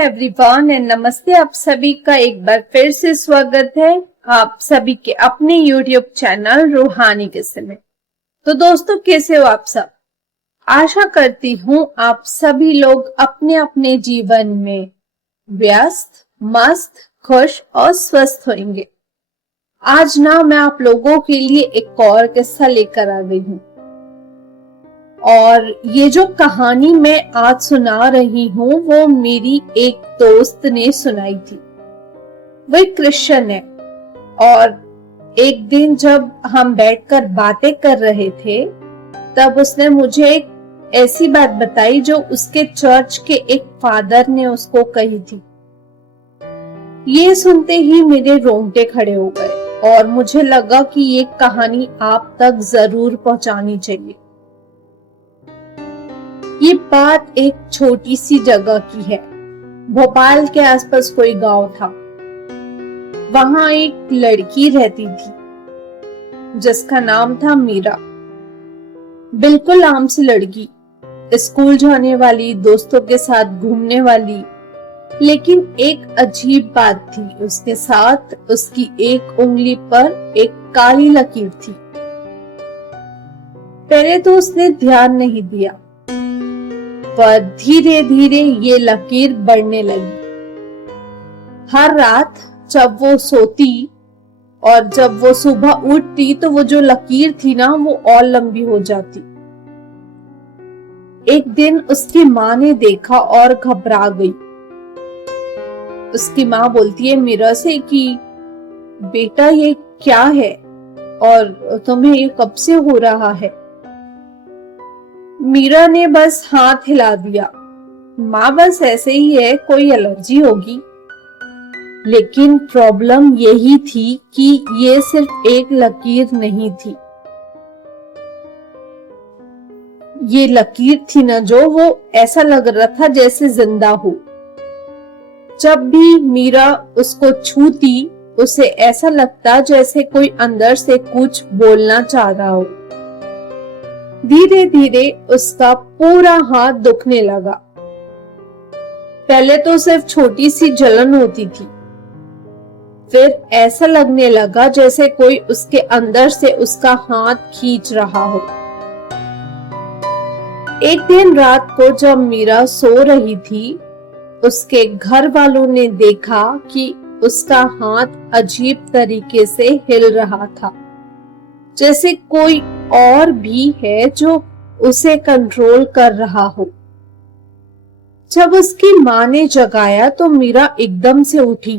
Everyone and नमस्ते। आप सभी का एक बार फिर से स्वागत है आप सभी के अपने यूट्यूब चैनल रूहानी किस्से में। तो दोस्तों, कैसे हो आप सब? आशा करती हूँ आप सभी लोग अपने अपने जीवन में व्यस्त, मस्त, खुश और स्वस्थ होंगे। आज ना मैं आप लोगों के लिए एक और किस्सा लेकर आ गई हूँ और ये जो कहानी मैं आज सुना रही हूँ वो मेरी एक दोस्त ने सुनाई थी। वो एक क्रिश्चियन है और एक दिन जब हम बैठकर बातें कर रहे थे तब उसने मुझे एक ऐसी बात बताई जो उसके चर्च के एक फादर ने उसको कही थी। ये सुनते ही मेरे रोंगटे खड़े हो गए और मुझे लगा कि ये कहानी आप तक जरूर पहुंचानी चाहिए। ये बात एक छोटी सी जगह की है। भोपाल के आसपास कोई गांव था। वहां एक लड़की रहती थी जिसका नाम था मीरा। बिल्कुल आम सी लड़की, स्कूल जाने वाली, दोस्तों के साथ घूमने वाली। लेकिन एक अजीब बात थी उसके साथ, उसकी एक उंगली पर एक काली लकीर थी। पहले तो उसने ध्यान नहीं दिया, पर धीरे धीरे ये लकीर बढ़ने लगी। हर रात जब वो सोती और जब वो सुबह उठती तो वो जो लकीर थी ना वो और लंबी हो जाती। एक दिन उसकी माँ ने देखा और घबरा गई। उसकी माँ बोलती है मीरा से कि बेटा ये क्या है और तुम्हें ये कब से हो रहा है? मीरा ने बस हाथ हिला दिया। माँ बस ऐसे ही है, कोई एलर्जी होगी। लेकिन प्रॉब्लम यही थी कि ये सिर्फ एक लकीर नहीं थी। ये लकीर थी ना जो, वो ऐसा लग रहा था जैसे जिंदा हो। जब भी मीरा उसको छूती उसे ऐसा लगता जैसे कोई अंदर से कुछ बोलना चाह रहा हो। धीरे धीरे उसका पूरा हाथ दुखने लगा। पहले तो सिर्फ छोटी सी जलन होती थी, फिर ऐसा लगने लगा जैसे कोई उसके अंदर से उसका हाथ खींच रहा हो। एक दिन रात को जब मीरा सो रही थी, उसके घर वालों ने देखा कि उसका हाथ अजीब तरीके से हिल रहा था, जैसे कोई और भी है जो उसे कंट्रोल कर रहा हो। जब उसकी माँ ने जगाया तो मीरा एकदम से उठी,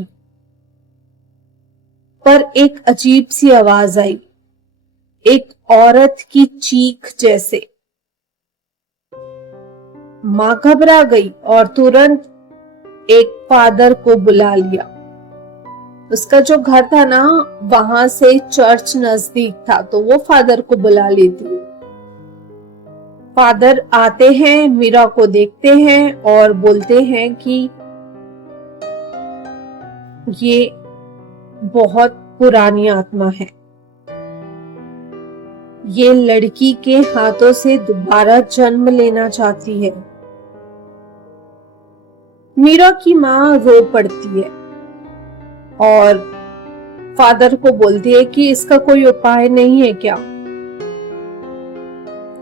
पर एक अजीब सी आवाज आई, एक औरत की चीख जैसे। माँ घबरा गई और तुरंत एक फादर को बुला लिया। उसका जो घर था ना वहां से चर्च नजदीक था, तो वो फादर को बुला लेती है। फादर आते हैं, मीरा को देखते हैं और बोलते हैं कि ये बहुत पुरानी आत्मा है। ये लड़की के हाथों से दोबारा जन्म लेना चाहती है। मीरा की माँ रो पड़ती है और फादर को बोलती है कि इसका कोई उपाय नहीं है क्या?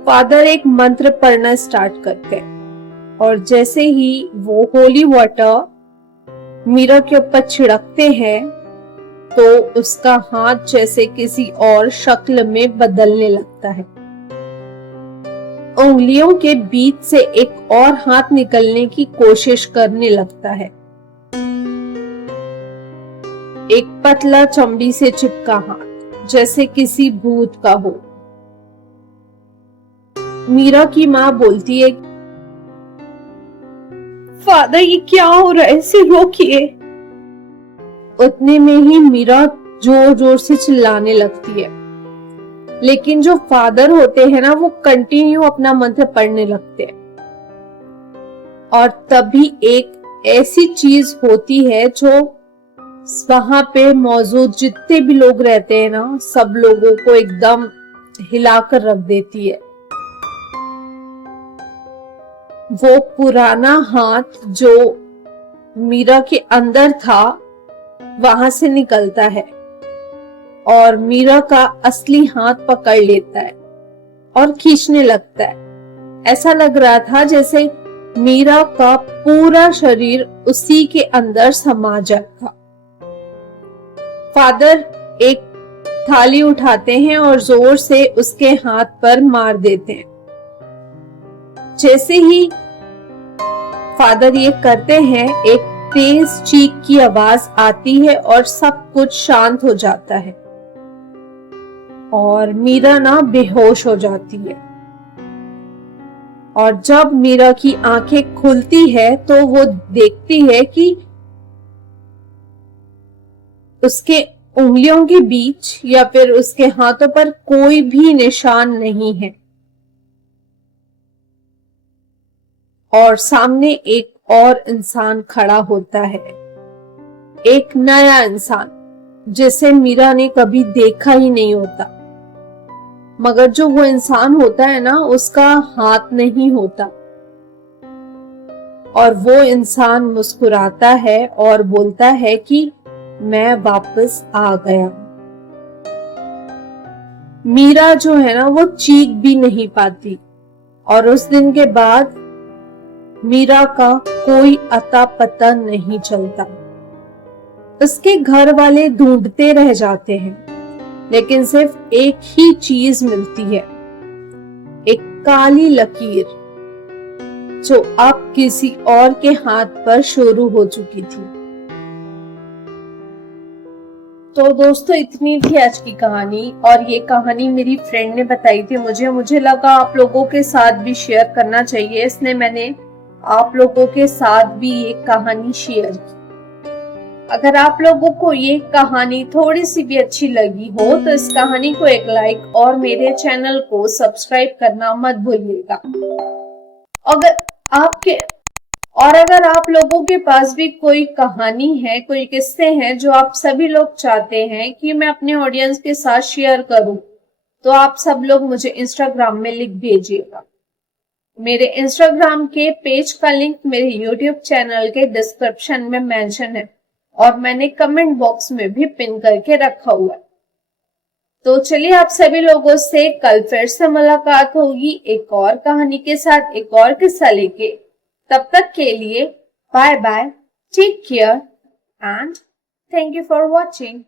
फादर एक मंत्र पढ़ना स्टार्ट करते हैं और जैसे ही वो होली वाटर मीरा के ऊपर छिड़कते हैं तो उसका हाथ जैसे किसी और शक्ल में बदलने लगता है। उंगलियों के बीच से एक और हाथ निकलने की कोशिश करने लगता है, एक पतला चमड़ी से चिपका हाथ जैसे किसी भूत का हो। मीरा की माँ बोलती है फादर ये क्या हो रहा है, इसे रोकिए। उतने में ही मीरा जोर जोर से चिल्लाने लगती है, लेकिन जो फादर होते हैं ना वो कंटिन्यू अपना मंत्र पढ़ने लगते हैं। और तभी एक ऐसी चीज होती है जो वहां पे मौजूद जितने भी लोग रहते हैं ना सब लोगों को एकदम हिलाकर रख देती है। वो पुराना हाथ जो मीरा के अंदर था वहां से निकलता है और मीरा का असली हाथ पकड़ लेता है और खींचने लगता है। ऐसा लग रहा था जैसे मीरा का पूरा शरीर उसी के अंदर समा जाता। फादर एक थाली उठाते हैं और जोर से उसके हाथ पर मार देते हैं। जैसे ही फादर ये करते हैं, एक तेज चीख की आवाज आती है और सब कुछ शांत हो जाता है और मीरा ना बेहोश हो जाती है। और जब मीरा की आंखें खुलती है तो वो देखती है कि उसके उंगलियों के बीच या फिर उसके हाथों पर कोई भी निशान नहीं है और सामने एक और इंसान खड़ा होता है, एक नया इंसान जिसे मीरा ने कभी देखा ही नहीं होता। मगर जो वो इंसान होता है ना, उसका हाथ नहीं होता और वो इंसान मुस्कुराता है और बोलता है कि मैं वापस आ गया। मीरा जो है ना, वो चीख भी नहीं पाती और उस दिन के बाद मीरा का कोई अता पता नहीं चलता। उसके घर वाले ढूंढते रह जाते हैं, लेकिन सिर्फ एक ही चीज मिलती है, एक काली लकीर जो अब किसी और के हाथ पर शुरू हो चुकी थी। तो दोस्तों, इतनी थी आज की कहानी और ये कहानी मेरी फ्रेंड ने बताई थी मुझे लगा आप लोगों के साथ भी शेयर करना चाहिए, इसलिए मैंने आप लोगों के साथ भी ये कहानी शेयर की। अगर आप लोगों को ये कहानी थोड़ी सी भी अच्छी लगी हो तो इस कहानी को एक लाइक और मेरे चैनल को सब्सक्राइब करना मत भूलिएगा। अगर आप लोगों के पास भी कोई कहानी है, कोई किस्से हैं जो आप सभी लोग चाहते हैं कि मैं अपने ऑडियंस के साथ शेयर करूं, तो आप सब लोग मुझे इंस्टाग्राम में लिख भेजिएगा। मेरे इंस्टाग्राम के पेज का लिंक मेरे यूट्यूब चैनल के डिस्क्रिप्शन में मेंशन है और मैंने कमेंट बॉक्स में भी पिन करके रखा हुआ है। तो चलिए, आप सभी लोगों से कल फिर से मुलाकात होगी एक और कहानी के साथ, एक और किस्सा लेके। तब तक के लिए bye bye, take care and thank you for watching.